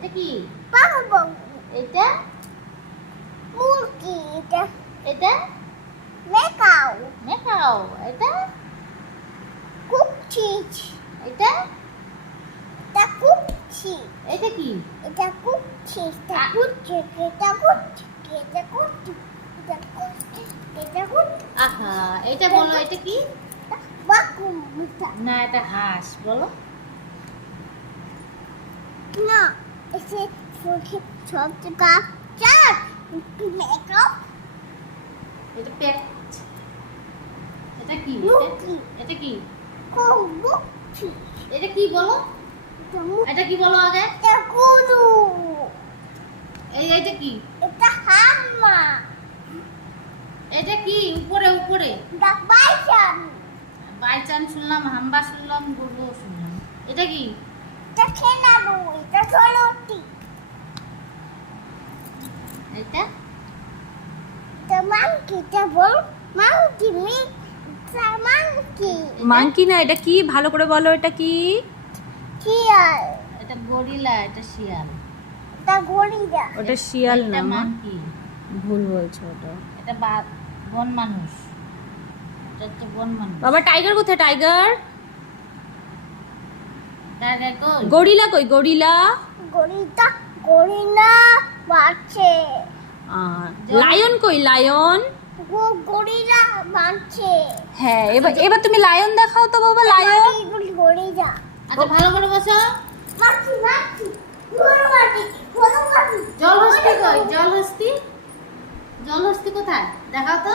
এটা কি? বাবু এটা মুরগি এটা এটা মেকাও মেকাও। এটা কুকচি এটা এটা কুকচি এটা কি? এটা কুকচি এটা কুকচি এটা কুকচি এটা কুকচি এটা কুকচি এটা কুকচি আহা, এটা বলো, এটা কি? বাবু এটা না, এটা হাঁস। বলো। না এসে ফুলকি সব জায়গা চার মেকাও এটা পেট। এটা কি? মুরগি এটা কি? কুকচি এটা কি বলো? এটা এটা কি বলো আগে? এটা কুলু এটা কি? এটা হাম্মা এটা কি? উপরে উপরে এটা বাইচান বাইচান শুনলাম, হাম্বা শুনলাম, গরু শুনলাম। এটা কি? এটা খেলানো এটা চলতি এটা এটা মাংকি এটা বল মাংকি মি এটা মাংকি মাংকি না, এটা কি? ভালো করে বলো, এটা কি? শিয়াল এটা গরিলা, এটা শিয়াল। এটা গরিলা ওটা শিয়াল না এটা মা, মাংকি। ভুল বলছো ওটা। এটা বন মানুষ। এটা হচ্ছে বন মানুষ। বাবা টাইগার কোথায়? টাইগার টাইগার কই? গরিলা কই? গরিলা গরিলা গরিলা বাচ্চে লায়ন কই? লায়ন গরিলা বাচ্চে হ্যাঁ, এবার এবার তুমি লায়ন দেখাও তো বাবা। লায়ন গরিলা আচ্ছা, ভালো করে বসো। মাছি মাছি গরুমাটি গরুমাটি জলহস্তি কই? জলহস্তি, জলহস্তি কোথায়? দেখাও তো।